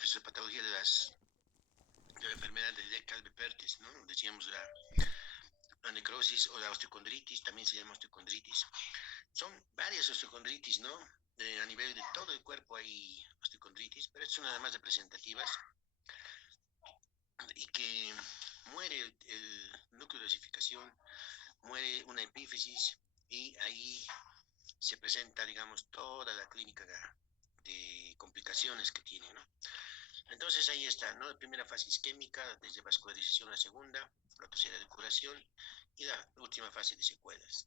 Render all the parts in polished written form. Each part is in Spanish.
fisiopatología de la enfermedad de Calve-Pertes, ¿no? Decíamos la necrosis o la osteocondritis, también se llama osteocondritis. Son varias osteocondritis, ¿no? A nivel de todo el cuerpo hay osteocondritis, pero estas son nada más representativas y que muere el núcleo de osificación, muere una epífisis y ahí se presenta, digamos, toda la clínica de complicaciones que tiene, ¿no? Entonces ahí está, ¿no? La primera fase isquémica, desde vascularización la segunda, la tercera de curación y la última fase de secuelas.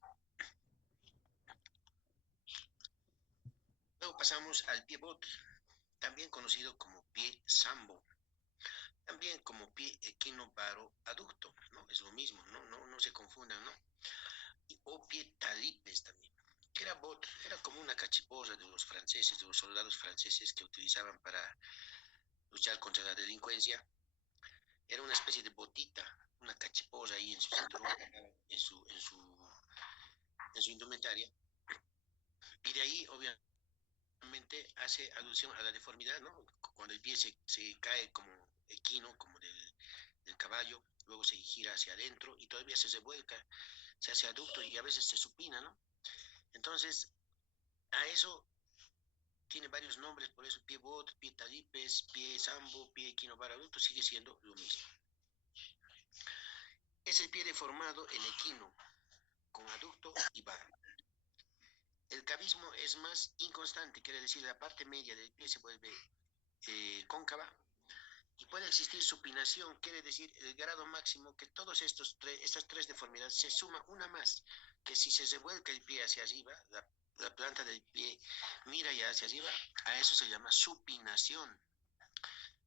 Luego pasamos al pie bot, también conocido como pie sambo, también como pie equinovaro aducto, ¿no? Es lo mismo, no se confundan, ¿no? O pie talipes también. ¿Qué era bot? Era como una cachiporra de los franceses, de los soldados franceses que utilizaban para luchar contra la delincuencia. Era una especie de botita, una cachiporra ahí en su cinturón, en su indumentaria. Y de ahí, obviamente, hace alusión a la deformidad, ¿no? Cuando el pie se cae como equino, como del caballo, luego se gira hacia adentro y todavía se revuelca, se hace aducto y a veces se supina, ¿no? Entonces, a eso tiene varios nombres, por eso pie bot, pie talipes, pie sambo, pie equinovaro aducto, sigue siendo lo mismo. Es el pie deformado en equino, con aducto y varo. El cavismo es más inconstante, quiere decir la parte media del pie se vuelve cóncava y puede existir supinación, quiere decir el grado máximo que todos estas tres deformidades se suma una más, que si se revuelca el pie hacia arriba, la planta del pie mira ya hacia arriba, a eso se llama supinación,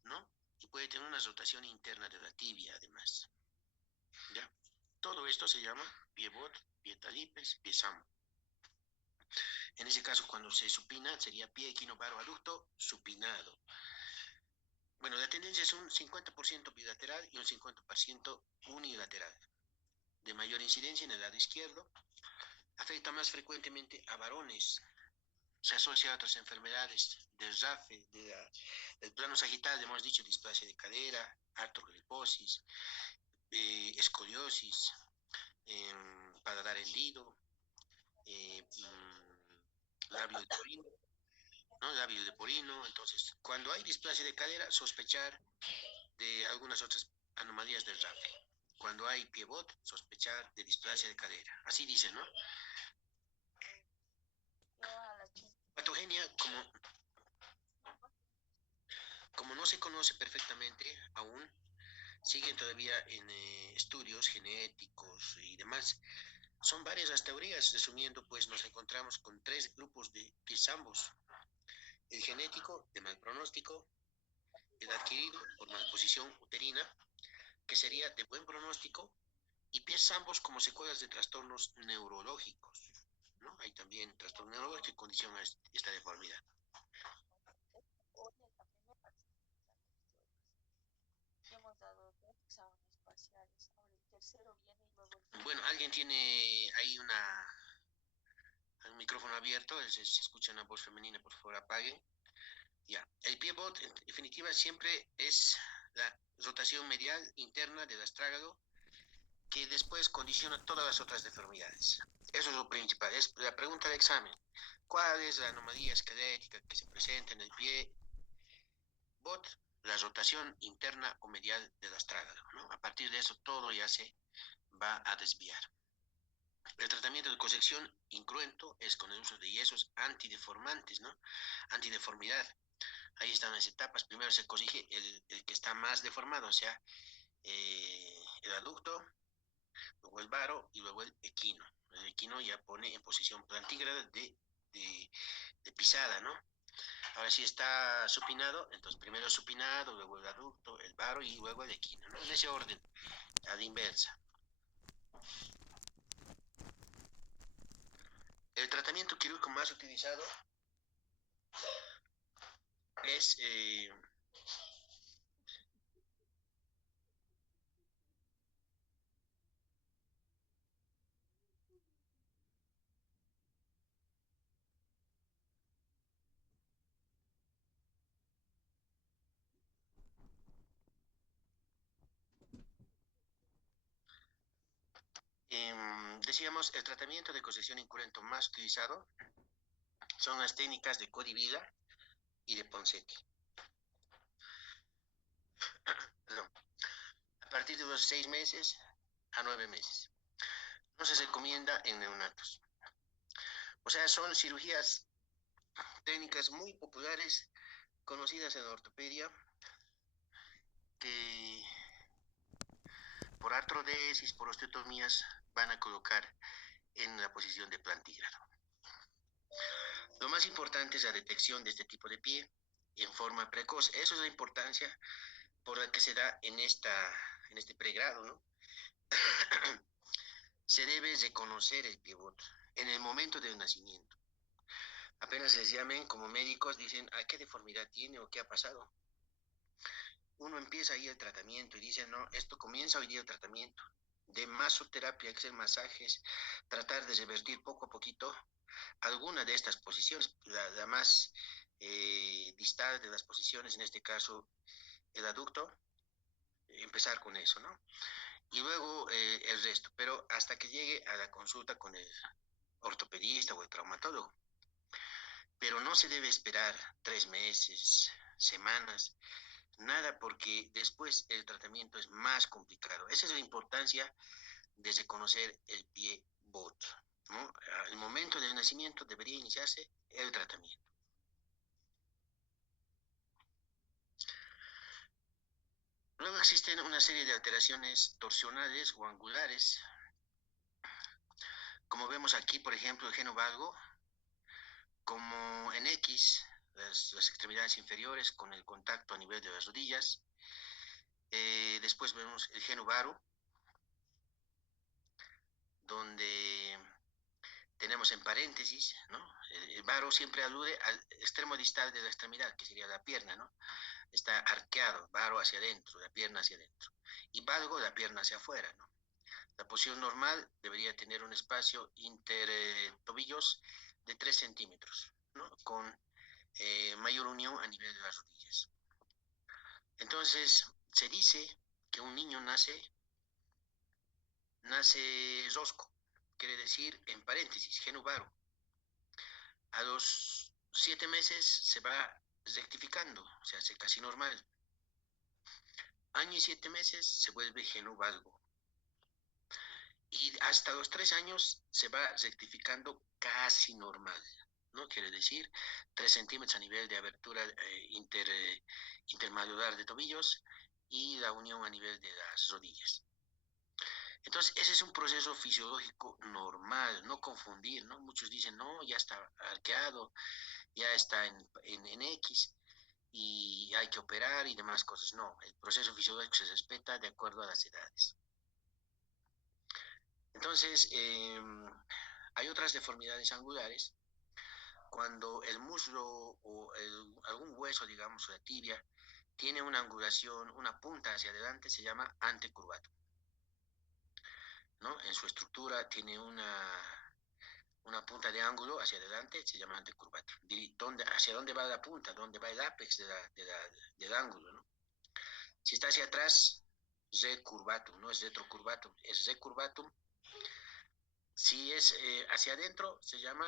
¿no? Y puede tener una rotación interna de la tibia además, ¿ya? Todo esto se llama pie bot, pie talipes, pie sambo. En ese caso, cuando se supina, sería pie equinovaro aducto supinado. Bueno, la tendencia es un 50% bilateral y un 50% unilateral. De mayor incidencia en el lado izquierdo, afecta más frecuentemente a varones. Se asocia a otras enfermedades del RAFE, del plano sagital, hemos dicho, displasia de cadera, artrogriposis, escoliosis, paladar hendido, labio leporino, ¿no? Labio leporino. Entonces, cuando hay displasia de cadera, sospechar de algunas otras anomalías del RAFE. Cuando hay pie bot, sospechar de displasia de cadera. Así dice, ¿no? Patogenia, como no se conoce perfectamente aún, siguen todavía en estudios genéticos y demás. Son varias las teorías, resumiendo, pues nos encontramos con tres grupos de pies ambos. El genético, de mal pronóstico, el adquirido por malposición uterina, que sería de buen pronóstico, y pies ambos como secuelas de trastornos neurológicos, ¿no? Hay también trastorno neurológico que condiciona esta deformidad. Bueno, alguien tiene ahí un micrófono abierto, se escucha una voz femenina, por favor apaguen. Ya, el pie bot en definitiva siempre es la rotación medial interna del astrágalo que después condiciona todas las otras deformidades. Eso es lo principal, es la pregunta de examen. ¿Cuál es la anomalía esquelética que se presenta en el pie bot? La rotación interna o medial del astrágalo, ¿no? A partir de eso todo ya se va a desviar. El tratamiento de corrección incruento es con el uso de yesos antideformantes, ¿no? Antideformidad. Ahí están las etapas. Primero se corrige el que está más deformado, o sea, el aducto, luego el varo y luego el equino. El equino ya pone en posición plantígrada de pisada, ¿no? Ahora si está supinado, entonces primero el supinado, luego el aducto, el varo y luego el equino, ¿no? En ese orden, a la inversa. El tratamiento quirúrgico más utilizado es Decíamos, el tratamiento de corrección incurrento más utilizado son las técnicas de Codivila y de Ponseti. Perdón. A partir de los 6 meses a 9 meses. No se recomienda en neonatos. O sea, son cirugías técnicas muy populares, conocidas en la ortopedia, que por artrodesis, por osteotomías, van a colocar en la posición de plantígrado. Lo más importante es la detección de este tipo de pie en forma precoz. Eso es la importancia por la que se da en este pregrado, ¿no? Se debe reconocer el pivot en el momento del nacimiento. Apenas les llamen como médicos, dicen, ¿a qué deformidad tiene o qué ha pasado? Uno empieza ahí el tratamiento y dice, no, esto comienza hoy día el tratamiento de masoterapia, que es masajes, tratar de revertir poco a poquito alguna de estas posiciones, la más distal de las posiciones, en este caso el aducto, empezar con eso, ¿no? Y luego el resto, pero hasta que llegue a la consulta con el ortopedista o el traumatólogo. Pero no se debe esperar 3 meses, semanas, nada, porque después el tratamiento es más complicado. Esa es la importancia de reconocer el pie bot, ¿no? Al momento del nacimiento debería iniciarse el tratamiento. Luego existen una serie de alteraciones torsionales o angulares, como vemos aquí, por ejemplo, el geno valgo, como en X, las extremidades inferiores con el contacto a nivel de las rodillas. Después vemos el geno varo, donde tenemos en paréntesis, ¿no? El varo siempre alude al extremo distal de la extremidad, que sería la pierna, ¿no? Está arqueado, varo hacia adentro, la pierna hacia adentro. Y valgo, la pierna hacia afuera, ¿no? La posición normal debería tener un espacio intertobillos de 3 centímetros, ¿no? Con mayor unión a nivel de las rodillas. Entonces, se dice que un niño nace rosco, quiere decir, en paréntesis, geno varo. A los 7 meses se va rectificando, se hace casi normal. Año y 7 meses se vuelve geno valgo. Y hasta los 3 años se va rectificando casi normal, ¿no? Quiere decir 3 centímetros a nivel de abertura intermadular de tobillos y la unión a nivel de las rodillas. Entonces, ese es un proceso fisiológico normal, no confundir, ¿no? Muchos dicen, no, ya está arqueado, ya está en X y hay que operar y demás cosas. No, el proceso fisiológico se respeta de acuerdo a las edades. Entonces, hay otras deformidades angulares cuando el muslo o algún hueso, digamos, la tibia, tiene una angulación, una punta hacia adelante, se llama antecurvatum, ¿no? En su estructura tiene una punta de ángulo hacia adelante, se llama antecurvatum. ¿Hacia dónde va la punta? ¿Dónde va el ápex del ángulo, ¿no? Si está hacia atrás, recurvatum, no es retrocurvatum, es recurvatum. Si es hacia adentro, se llama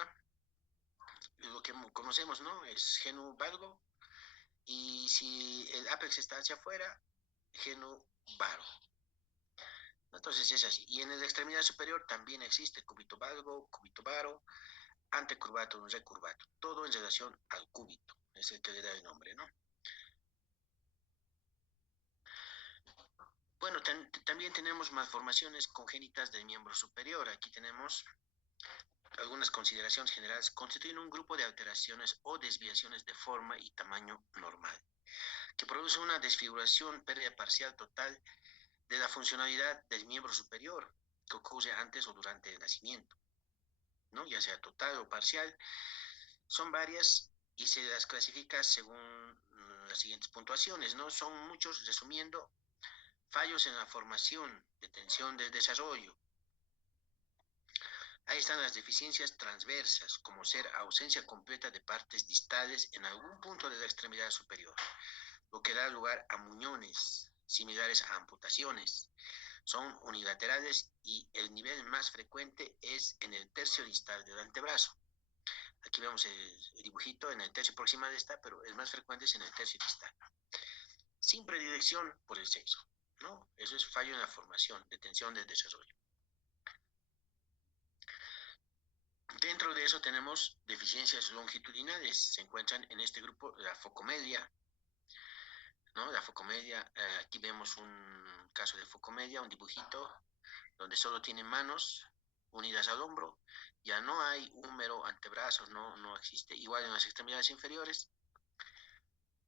lo que conocemos, ¿no? Es genu valgo. Y si el apex está hacia afuera, genu varo. Entonces es así. Y en la extremidad superior también existe cúbito valgo, cúbito varo, antecurvatum, recurvatum. Todo en relación al cúbito. Es el que le da el nombre, ¿no? Bueno, también tenemos malformaciones congénitas del miembro superior. Aquí tenemos algunas consideraciones generales. Constituyen un grupo de alteraciones o desviaciones de forma y tamaño normal, que produce una desfiguración, pérdida parcial total de la funcionalidad del miembro superior, que ocurre antes o durante el nacimiento, ¿no? Ya sea total o parcial. Son varias y se las clasifica según las siguientes puntuaciones, ¿no? Son muchos, resumiendo: fallos en la formación, detención del desarrollo. Ahí están las deficiencias transversas, como ser ausencia completa de partes distales en algún punto de la extremidad superior, lo que da lugar a muñones similares a amputaciones. son unilaterales y el nivel más frecuente es en el tercio distal del antebrazo. Aquí vemos el dibujito en el tercio proximal está, pero el más frecuente es en el tercio distal. Sin predilección por el sexo, ¿no? Eso es fallo en la formación, detención del desarrollo. Dentro de eso tenemos deficiencias longitudinales. Se encuentran en este grupo la focomedia, ¿no? La focomedia, aquí vemos un caso de focomedia, un dibujito donde solo tiene manos unidas al hombro, ya no hay húmero, antebrazos, no existe. Igual en las extremidades inferiores.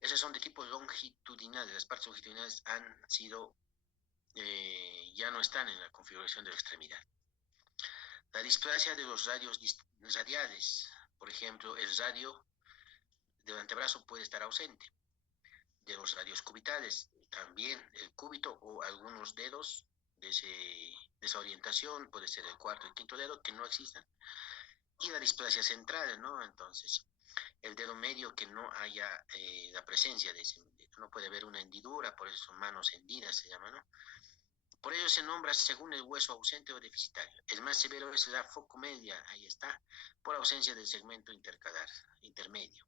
Esas son de tipo longitudinal, las partes longitudinales han sido, ya no están en la configuración de la extremidad. La displasia de los radios radiales, por ejemplo, el radio del antebrazo puede estar ausente. De los radios cubitales, también el cúbito o algunos dedos de esa orientación, puede ser el cuarto y quinto dedo, que no existan. Y la displasia central, ¿no? Entonces, el dedo medio que no haya la presencia de ese, no puede haber una hendidura, por eso son manos hendidas, se llama, ¿no? Por ello se nombra según el hueso ausente o deficitario. El más severo es la focomedia, ahí está, por ausencia del segmento intercalar, intermedio.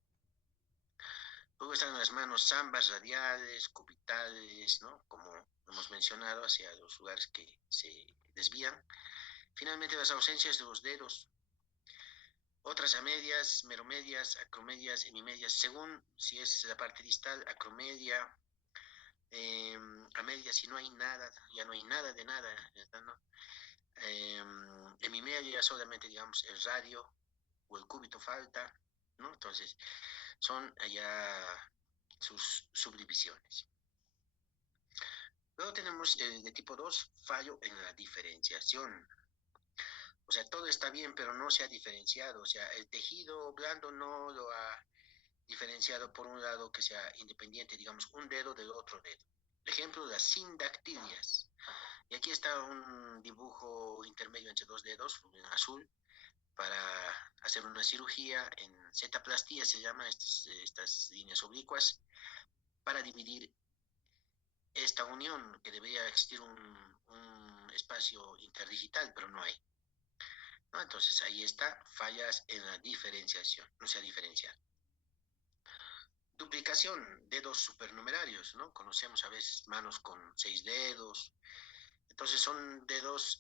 Luego están las manos zambas radiales, cubitales, ¿no? Como hemos mencionado, hacia los lugares que se desvían. Finalmente, las ausencias de los dedos. Otras amedias, meromedias, acromedias, hemimedias, según si es la parte distal, acromedia, amedia, si no hay nada, ya no hay nada de nada, ¿no? Hemimedia, solamente, digamos, el radio o el cúbito falta, ¿no? Entonces, son allá sus subdivisiones. Luego tenemos el de tipo 2, fallo en la diferenciación. O sea, todo está bien, pero no se ha diferenciado. O sea, el tejido blando no lo ha diferenciado por un lado que sea independiente, digamos, un dedo del otro dedo. Ejemplo, las sindactilias. Y aquí está un dibujo intermedio entre dos dedos, en azul, para hacer una cirugía en cetaplastía, se llama estas líneas oblicuas, para dividir esta unión, que debería existir un espacio interdigital, pero no hay, ¿no? Entonces ahí está, fallas en la diferenciación, no se ha diferenciado. Duplicación, dedos supernumerarios, ¿no? Conocemos a veces manos con 6 dedos, entonces son dedos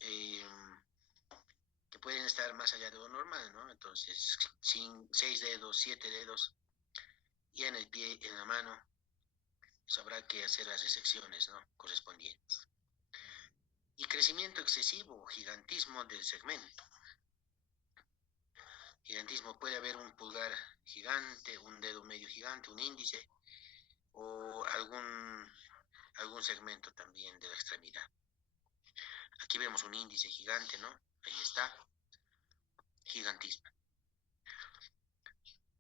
que pueden estar más allá de lo normal, ¿no? Entonces, sin 6 dedos, 7 dedos, y en el pie, en la mano, pues habrá que hacer las resecciones, ¿no? Correspondientes. Y crecimiento excesivo, gigantismo del segmento. Gigantismo, puede haber un pulgar gigante, un dedo medio gigante, un índice, o algún segmento también de la extremidad. Aquí vemos un índice gigante, ¿no? Ahí está, gigantismo.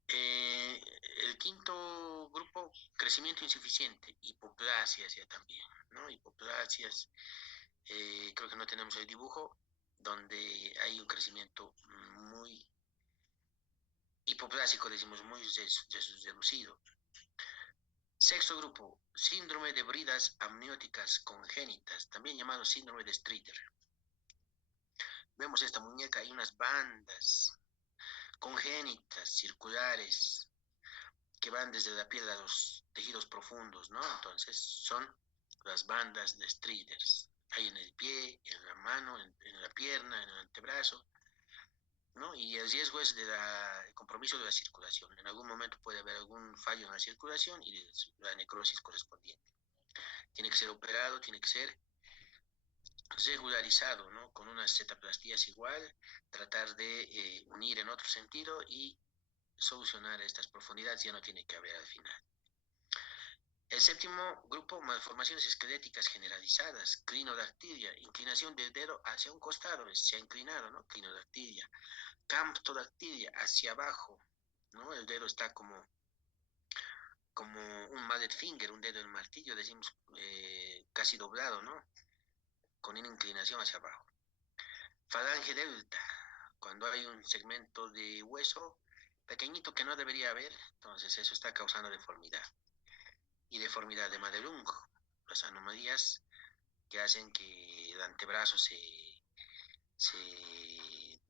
El quinto grupo, crecimiento insuficiente, hipoplasias ya también, ¿no? Hipoplasias, creo que no tenemos el dibujo, donde hay un crecimiento muy hipoplásico, decimos, muy reducido. Sexto grupo, síndrome de bridas amnióticas congénitas, también llamado síndrome de Streeter. Vemos esta muñeca, hay unas bandas congénitas, circulares, que van desde la piel a los tejidos profundos, ¿no? Entonces son las bandas de Streeters. Hay en el pie, en la mano, en la pierna, en el antebrazo, ¿no? Y el riesgo es el compromiso de la circulación. En algún momento puede haber algún fallo en la circulación y la necrosis correspondiente. Tiene que ser operado, tiene que ser regularizado, ¿no? Con unas setaplastías igual, tratar de unir en otro sentido y solucionar estas profundidades, ya no tiene que haber al final. El séptimo grupo, malformaciones esqueléticas generalizadas, clinodactilia, inclinación del dedo hacia un costado, se ha inclinado, ¿no? Clinodactilia. Camptodactilia, hacia abajo, ¿no? El dedo está como un mallet finger, un dedo en martillo, decimos, casi doblado, ¿no? Con una inclinación hacia abajo. Falange delta, cuando hay un segmento de hueso pequeñito que no debería haber, entonces eso está causando deformidad. Y deformidad de Madelung, las anomalías que hacen que el antebrazo se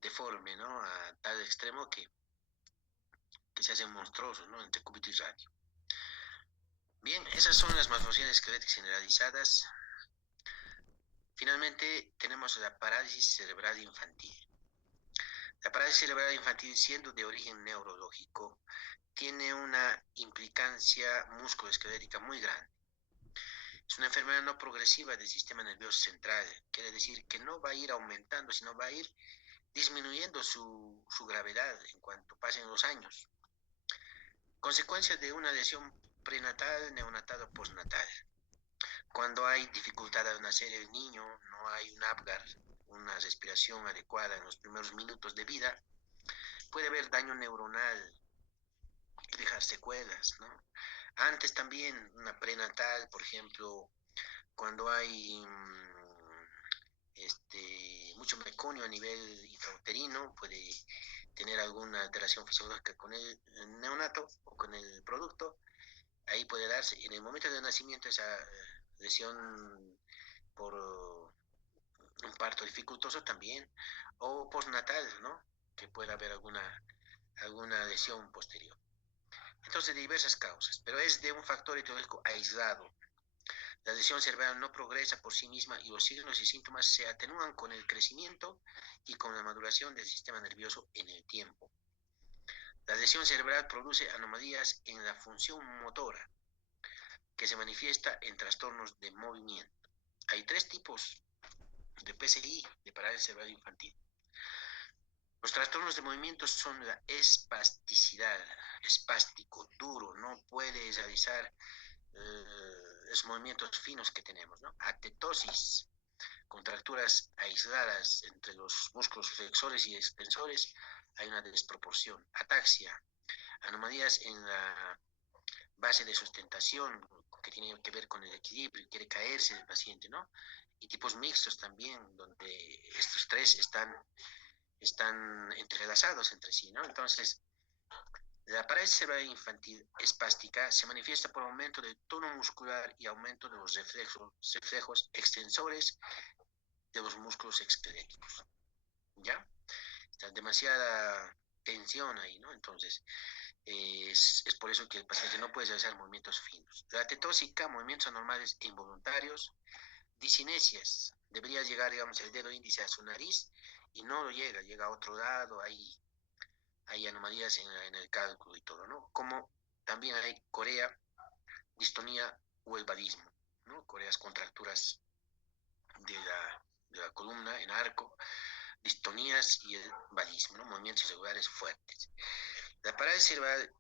deforme, ¿no? A tal extremo que se hace monstruoso, ¿no? Entre cúbito y radio. Bien, esas son las malformaciones esqueléticas generalizadas. Finalmente, tenemos la parálisis cerebral infantil. La parálisis cerebral infantil, siendo de origen neurológico, tiene una implicancia musculoesquelética muy grande. Es una enfermedad no progresiva del sistema nervioso central. Quiere decir que no va a ir aumentando, sino va a ir disminuyendo su gravedad en cuanto pasen los años. Consecuencia de una lesión prenatal, neonatal o postnatal. Cuando hay dificultad al nacer el niño, no hay un Apgar, una respiración adecuada en los primeros minutos de vida, puede haber daño neuronal y dejar secuelas, ¿no? Antes también, una prenatal, por ejemplo, cuando hay mucho meconio a nivel intrauterino, puede tener alguna alteración fisiológica con el neonato o con el producto. Ahí puede darse, en el momento del nacimiento, esa lesión por un parto dificultoso también, o postnatal, ¿no? Que pueda haber alguna lesión posterior. Entonces, de diversas causas, pero es de un factor etiológico aislado. La lesión cerebral no progresa por sí misma y los signos y síntomas se atenúan con el crecimiento y con la maduración del sistema nervioso en el tiempo. La lesión cerebral produce anomalías en la función motora que se manifiesta en trastornos de movimiento. Hay 3 tipos de PCI, de parálisis cerebral infantil. Los trastornos de movimiento son la espasticidad, espástico, duro, no puede realizar esos movimientos finos que tenemos, ¿no? Atetosis, contracturas aisladas entre los músculos flexores y extensores, hay una desproporción. Ataxia, anomalías en la base de sustentación que tiene que ver con el equilibrio, quiere caerse el paciente, ¿no? Y tipos mixtos también, donde estos 3 están entrelazados entre sí, ¿no? Entonces, la parálisis cerebral infantil espástica se manifiesta por aumento del tono muscular y aumento de los reflejos extensores de los músculos esqueléticos, ¿ya? Está demasiada tensión ahí, ¿no? Entonces, es por eso que el paciente no puede realizar movimientos finos. La tetósica, movimientos anormales e involuntarios, disinesias, debería llegar, digamos, el dedo índice a su nariz y no lo llega, llega a otro lado, hay anomalías en el cálculo y todo, ¿no? Como también hay corea, distonía o el vadismo, ¿no? Coreas, contracturas de la columna en arco, distonías y el vadismo, ¿no? Movimientos irregulares fuertes. La parálisis cerebral,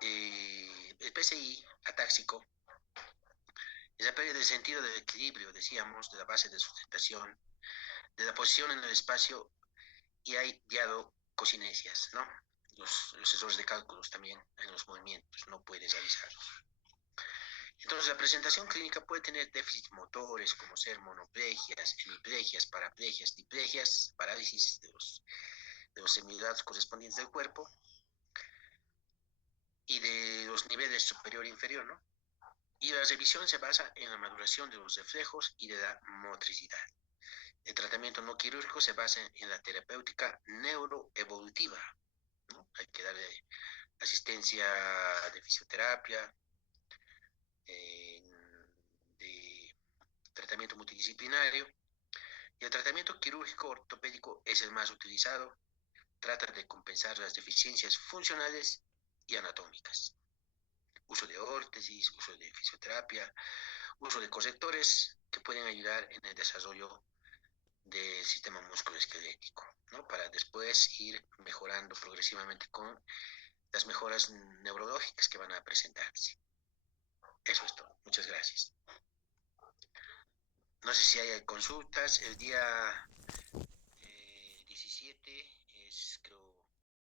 el PCI atáxico, es la pérdida del sentido del equilibrio, decíamos, de la base de sustentación, de la posición en el espacio, y hay diadococinesias, ¿no? Los errores de cálculos también en los movimientos, no puedes realizarlos. Entonces, la presentación clínica puede tener déficits motores, como ser monoplegias, hemiplegias, paraplegias, diplegias, parálisis de los semilados correspondientes del cuerpo y de los niveles superior e inferior, ¿no? Y la revisión se basa en la maduración de los reflejos y de la motricidad. El tratamiento no quirúrgico se basa en la terapéutica neuroevolutiva, ¿no? Hay que darle asistencia de fisioterapia, de tratamiento multidisciplinario. Y el tratamiento quirúrgico ortopédico es el más utilizado. Trata de compensar las deficiencias funcionales y anatómicas. Uso de órtesis, uso de fisioterapia, uso de correctores que pueden ayudar en el desarrollo del sistema musculoesquelético, ¿no? Para después ir mejorando progresivamente con las mejoras neurológicas que van a presentarse. Eso es todo. Muchas gracias. No sé si hay consultas. El día